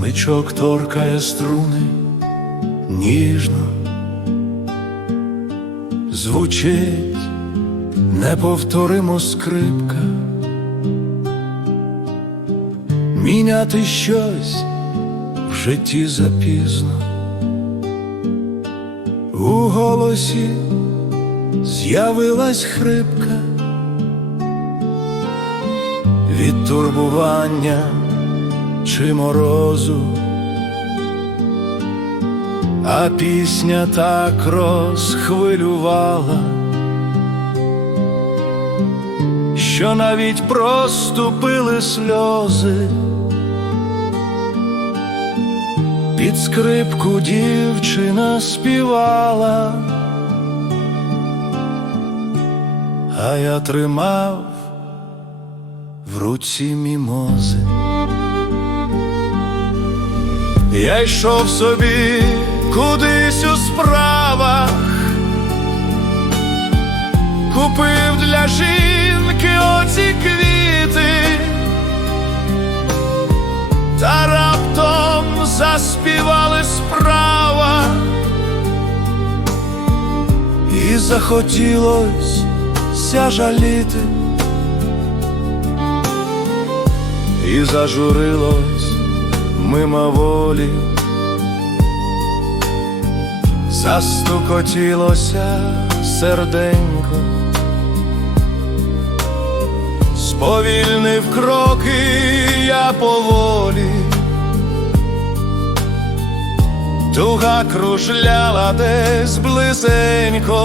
смичок торкає струни ніжно, звучить неповторимо скрипка, міняти щось в житті запізно, у голосі з'явилась хрипка. Від турбування чи морозу, а пісня так розхвилювала, що навіть проступили сльози. Під скрипку дівчина співала, а я тримав в руці мімози. Я йшов собі кудись у справах, купив для жінки оці квіти, та раптом заспівали справа, і захотілось жаліти, і зажурилось мимоволі, застукотілося серденько, сповільнив кроки я поволі, туга кружляла десь близенько,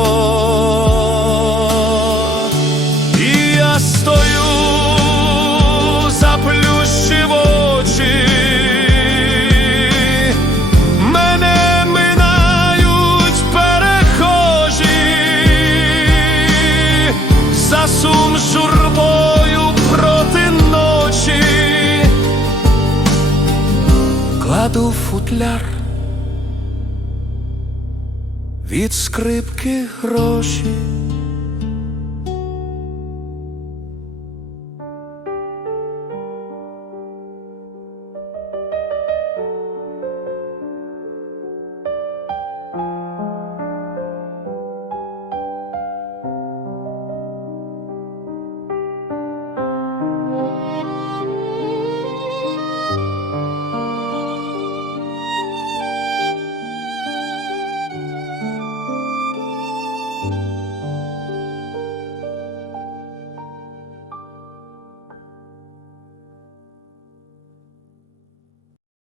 і я стою, за сум журбою проти ночі, кладу футляр від скрипки гроші.